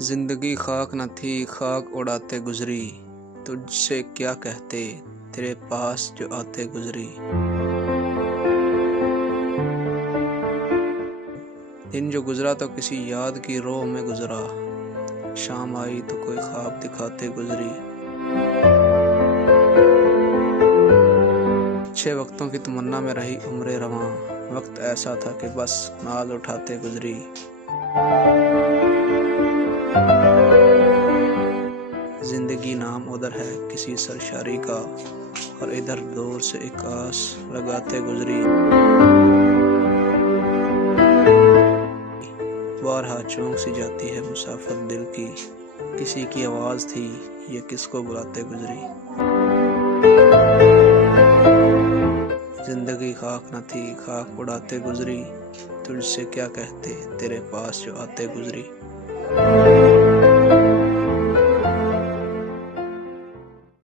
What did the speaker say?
जिंदगी खाक न थी, खाक उड़ाते गुजरी। तुझसे क्या कहते, तेरे पास जो आते गुजरी। दिन जो गुजरा तो किसी याद की रोह में गुजरा। शाम आई तो कोई ख्वाब दिखाते गुजरी। अच्छे वक्तों की तमन्ना में रही उम्रे रवां। वक्त ऐसा था कि बस नाज उठाते गुजरी। जिंदगी नाम उधर है किसी सरशारी का, और इधर दूर से एक आस लगाते गुजरी। बारहा चौंक सी जाती है मुसाफिर दिल की, किसी की आवाज थी ये किसको बुलाते गुजरी। जिंदगी खाक न थी, खाक उड़ाते गुजरी। तुझसे क्या कहते, तेरे पास जो आते गुजरी।